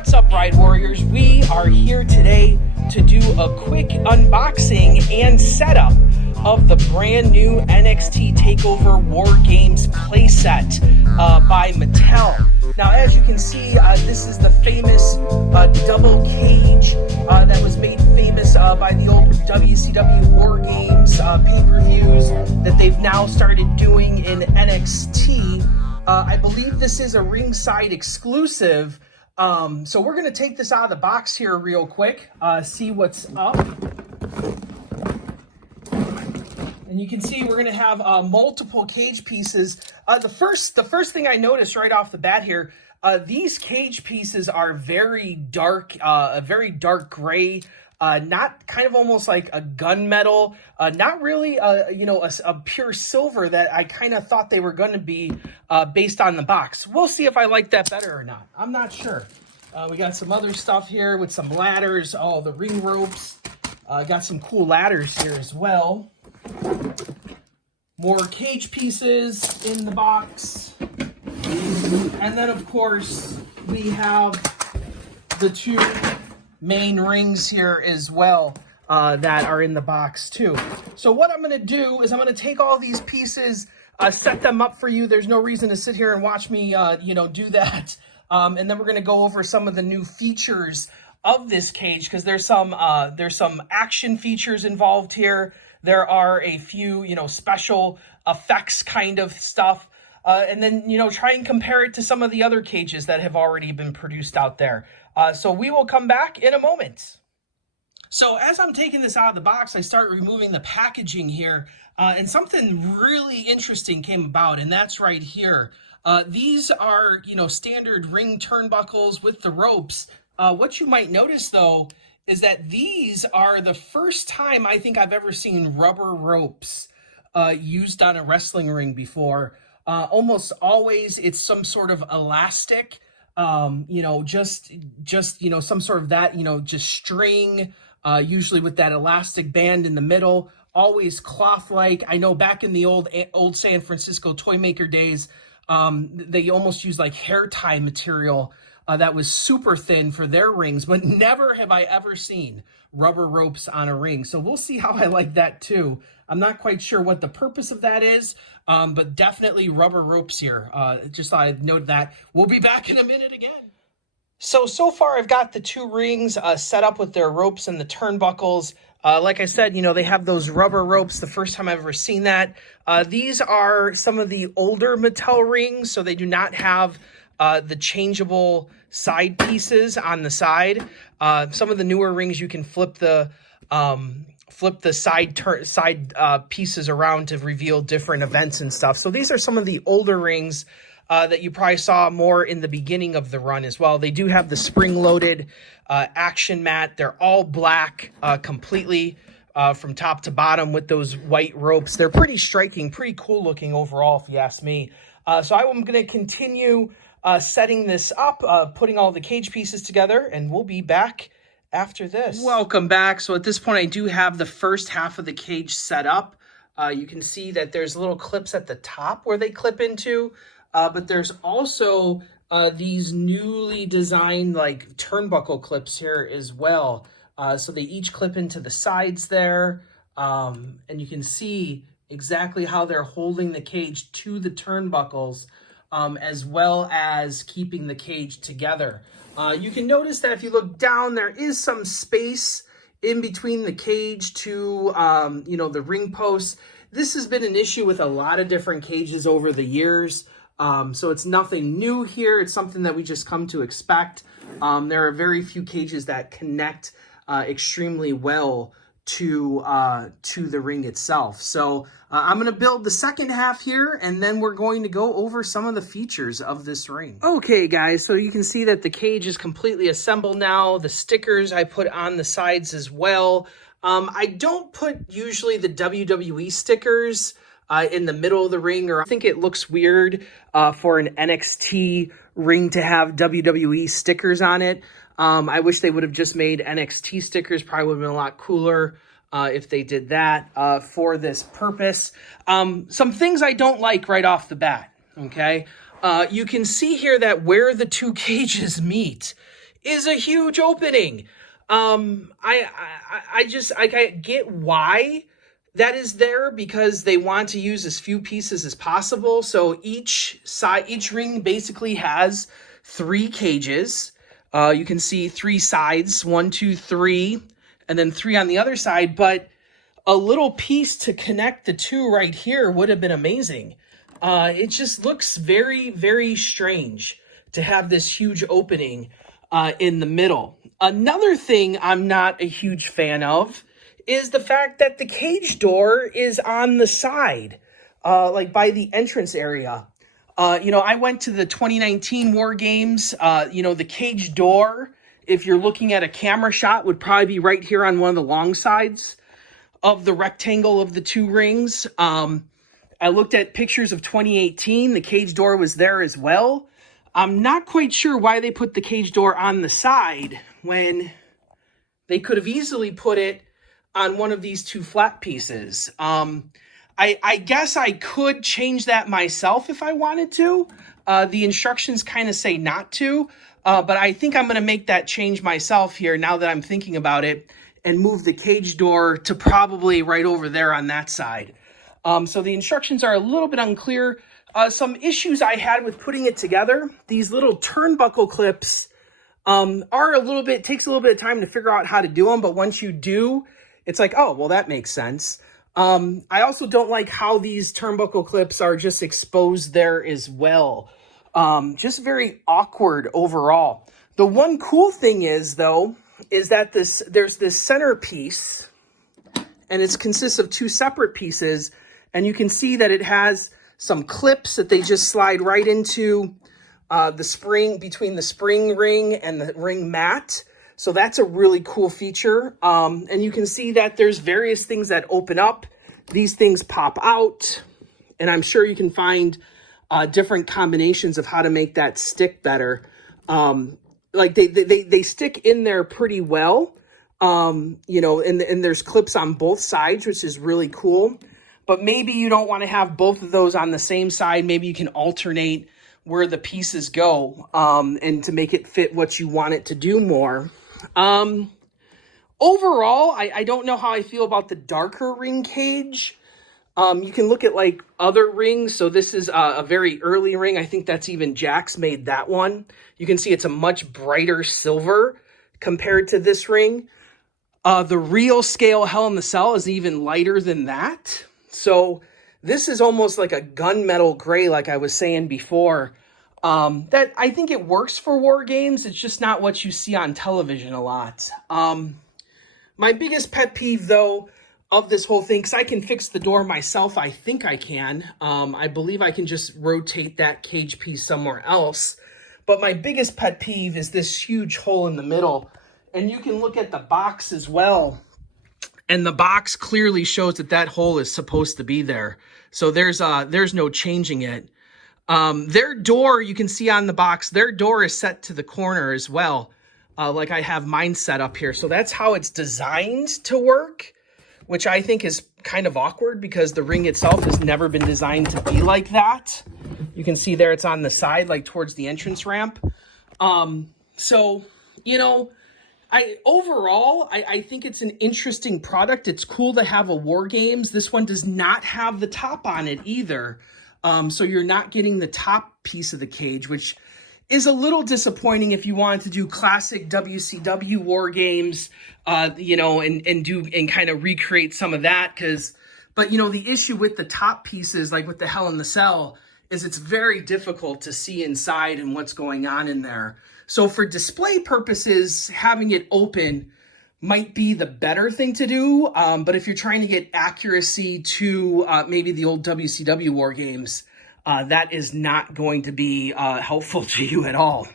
What's up, Ride Warriors? We are here today to do a quick unboxing and setup of the brand new NXT Takeover Wargames playset by Mattel. Now, as you can see, this is the famous double cage that was made famous by the old WCW Wargames pay-per-views that they've now started doing in NXT. I believe this is a ringside exclusive. So we're going to take this out of the box here real quick, see what's up. And you can see we're going to have multiple cage pieces. The first thing I noticed right off the bat here, these cage pieces are very dark, a very dark gray, not kind of almost like a gunmetal, not really, a pure silver that I kind of thought they were going to be based on the box. We'll see if I like that better or not. I'm not sure. We got some other stuff here with some ladders. Oh, the ring ropes. Got some cool ladders here as well. More cage pieces in the box. And then, of course, we have the two main rings here as well that are in the box too. So what I'm going to do is I'm going to take all these pieces, set them up for you. There's no reason to sit here and watch me, do that. And then we're going to go over some of the new features of this cage because there's some action features involved here. There are a few, special effects kind of stuff. And then, try and compare it to some of the other cages that have already been produced out there. So we will come back in a moment. So as I'm taking this out of the box, I start removing the packaging here. And something really interesting came about, and that's right here. These are, standard ring turnbuckles with the ropes. What you might notice, though, is that these are the first time I think I've ever seen rubber ropes used on a wrestling ring before. Almost always it's some sort of elastic, just some sort of that, just string, usually with that elastic band in the middle, always cloth-like. I know back in the old San Francisco toy maker days, they almost used like hair tie material that was super thin for their rings, but never have I ever seen rubber ropes on a ring. So we'll see how I like that too. I'm not quite sure what the purpose of that is, but definitely rubber ropes here. Just thought I'd note that. We'll be back in a minute again. So far I've got the two rings set up with their ropes and the turnbuckles. Like I said, they have those rubber ropes, the first time I've ever seen that. These are some of the older Mattel rings, so they do not have the changeable side pieces on the side. Some of the newer rings, you can flip the side pieces around to reveal different events and stuff. So these are some of the older rings that you probably saw more in the beginning of the run as well. They do have the spring-loaded action mat. They're all black completely from top to bottom with those white ropes. They're pretty striking, pretty cool looking overall, if you ask me. So I'm going to continue setting this up, putting all the cage pieces together, and we'll be back after this. Welcome back. So at this point, I do have the first half of the cage set up. You can see that there's little clips at the top where they clip into, but there's also these newly designed like turnbuckle clips here as well. So they each clip into the sides there, and you can see exactly how they're holding the cage to the turnbuckles, as well as keeping the cage together. You can notice that if you look down, there is some space in between the cage to, the ring posts. This has been an issue with a lot of different cages over the years. So it's nothing new here. It's something that we just come to expect. There are very few cages that connect extremely well to the ring itself. So I'm going to build the second half here, and then we're going to go over some of the features of this ring. Okay, guys, so you can see that the cage is completely assembled now. The stickers I put on the sides as well. I don't put usually the WWE stickers in the middle of the ring, or I think it looks weird for an NXT ring to have WWE stickers on it. I wish they would have just made NXT stickers. Probably would have been a lot cooler if they did that for this purpose. Some things I don't like right off the bat, okay? You can see here that where the two cages meet is a huge opening. I get why that is there, because they want to use as few pieces as possible. So each ring basically has 3 cages. You can see 3 sides, 1, 2, 3, and then 3 on the other side. But a little piece to connect the 2 right here would have been amazing. It just looks very, very strange to have this huge opening in the middle. Another thing I'm not a huge fan of is the fact that the cage door is on the side, like by the entrance area. I went to the 2019 War Games. The cage door, if you're looking at a camera shot, would probably be right here on one of the long sides of the rectangle of the 2 rings. I looked at pictures of 2018. The cage door was there as well. I'm not quite sure why they put the cage door on the side when they could have easily put it on one of these 2 flat pieces. I guess I could change that myself if I wanted to. The instructions kind of say not to, but I think I'm going to make that change myself here now that I'm thinking about it, and move the cage door to probably right over there on that side. So the instructions are a little bit unclear. Some issues I had with putting it together, these little turnbuckle clips takes a little bit of time to figure out how to do them, but once you do, it's like, oh, well, that makes sense. I also don't like how these turnbuckle clips are just exposed there as well. Just very awkward overall. The one cool thing is, though, is that there's this center piece, and it consists of 2 separate pieces, and you can see that it has some clips that they just slide right into the spring, between the spring ring and the ring mat. So that's a really cool feature. And you can see that there's various things that open up. These things pop out, and I'm sure you can find different combinations of how to make that stick better. Like they stick in there pretty well. And there's clips on both sides, which is really cool. But maybe you don't want to have both of those on the same side. Maybe you can alternate where the pieces go, and to make it fit what you want it to do more. Overall, I don't know how I feel about the darker ring cage. You can look at like other rings. So this is a very early ring. I think that's even Jax made that one. You can see it's a much brighter silver compared to this ring. The real scale Hell in the Cell is even lighter than that. So this is almost like a gunmetal gray, like I was saying before. That I think it works for War Games. It's just not what you see on television a lot. My biggest pet peeve, though, of this whole thing, because I can fix the door myself, I think I can. I believe I can just rotate that cage piece somewhere else. But my biggest pet peeve is this huge hole in the middle. And you can look at the box as well. And the box clearly shows that that hole is supposed to be there. So there's no changing it. Their door, you can see on the box, their door is set to the corner as well. Like I have mine set up here. So that's how it's designed to work, which I think is kind of awkward because the ring itself has never been designed to be like that. You can see there it's on the side, like towards the entrance ramp. I think it's an interesting product. It's cool to have a War Games. This one does not have the top on it either. So you're not getting the top piece of the cage, which is a little disappointing if you wanted to do classic WCW War Games, and kind of recreate some of that. But the issue with the top pieces, like with the Hell in the Cell, is it's very difficult to see inside and what's going on in there. So for display purposes, having it open might be the better thing to do. But if you're trying to get accuracy to maybe the old WCW War Games, that is not going to be helpful to you at all.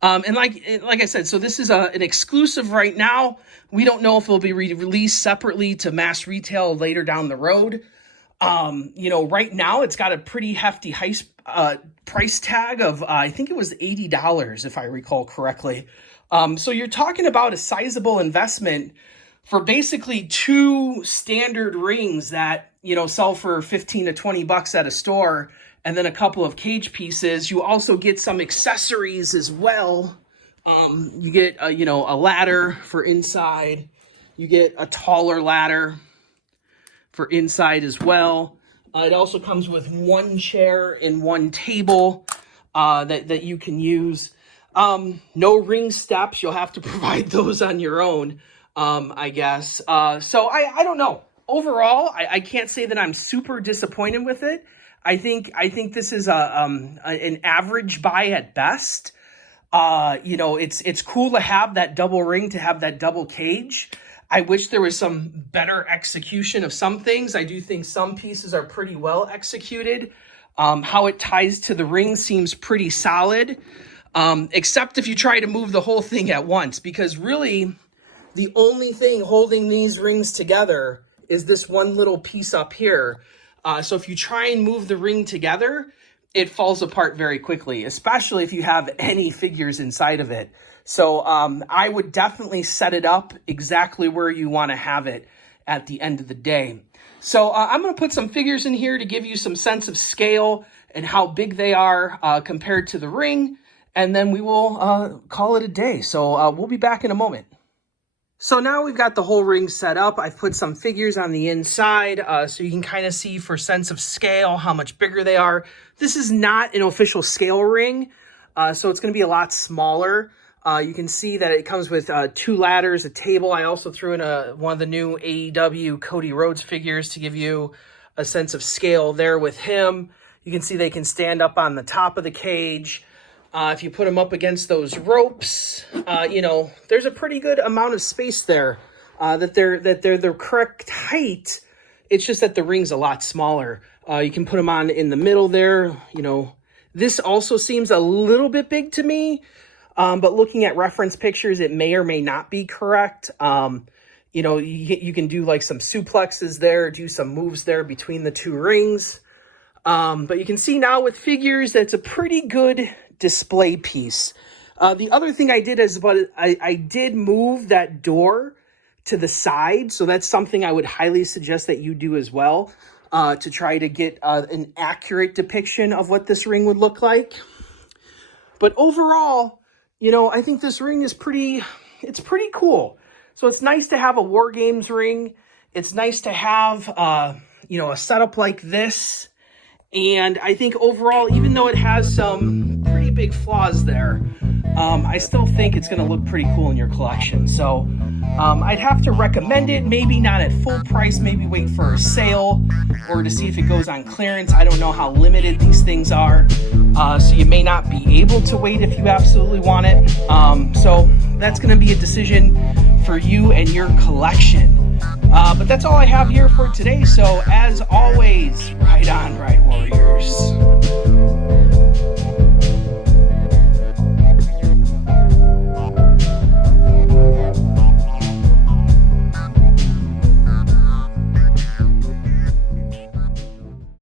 And like I said, so this is an exclusive right now. We don't know if it'll be released separately to mass retail later down the road. Right now it's got a pretty hefty price tag of, I think it was $80, if I recall correctly. So you're talking about a sizable investment for basically 2 standard rings that, sell for 15 to 20 bucks at a store, and then a couple of cage pieces. You also get some accessories as well, You get a, you know, a ladder for inside. You get a taller ladder for inside as well. It also comes with one chair and one table that you can use. No ring steps. You'll have to provide those on your own, I guess. So I don't know. Overall, I can't say that I'm super disappointed with it. I think this is an average buy at best. You know, it's cool to have that double ring, to have that double cage. I wish there was some better execution of some things. I do think some pieces are pretty well executed. How it ties to the ring seems pretty solid, except if you try to move the whole thing at once, because really the only thing holding these rings together is this one little piece up here. So if you try and move the ring together, it falls apart very quickly, especially if you have any figures inside of it. So I would definitely set it up exactly where you want to have it at the end of the day. So I'm going to put some figures in here to give you some sense of scale and how big they are compared to the ring. And then we will call it a day. So we'll be back in a moment. So now we've got the whole ring set up. I've put some figures on the inside so you can kind of see for sense of scale how much bigger they are. This is not an official scale ring, so it's going to be a lot smaller. You can see that it comes with 2 ladders, a table. I also threw in one of the new AEW Cody Rhodes figures to give you a sense of scale there with him. You can see they can stand up on the top of the cage. If you put them up against those ropes, you know, there's a pretty good amount of space there that they're the correct height. It's just that the ring's a lot smaller. You can put them on in the middle there. You know, this also seems a little bit big to me, but looking at reference pictures, it may or may not be correct. You know, you can do like some suplexes there, do some moves there between the 2 rings. But you can see now with figures, that's a pretty good display piece. The other thing I did is I did move that door to the side. So that's something I would highly suggest that you do as well, to try to get an accurate depiction of what this ring would look like. But overall, you know, I think this ring is pretty cool. So it's nice to have a War Games ring. It's nice to have, you know, a setup like this. And I think overall, even though it has some pretty big flaws there, I still think it's going to look pretty cool in your collection. So I'd have to recommend it, maybe not at full price, maybe wait for a sale or to see if it goes on clearance. I don't know how limited these things are. So you may not be able to wait if you absolutely want it. So that's going to be a decision for you and your collection. But that's all I have here for today. So as always, ride on, Ride Warriors.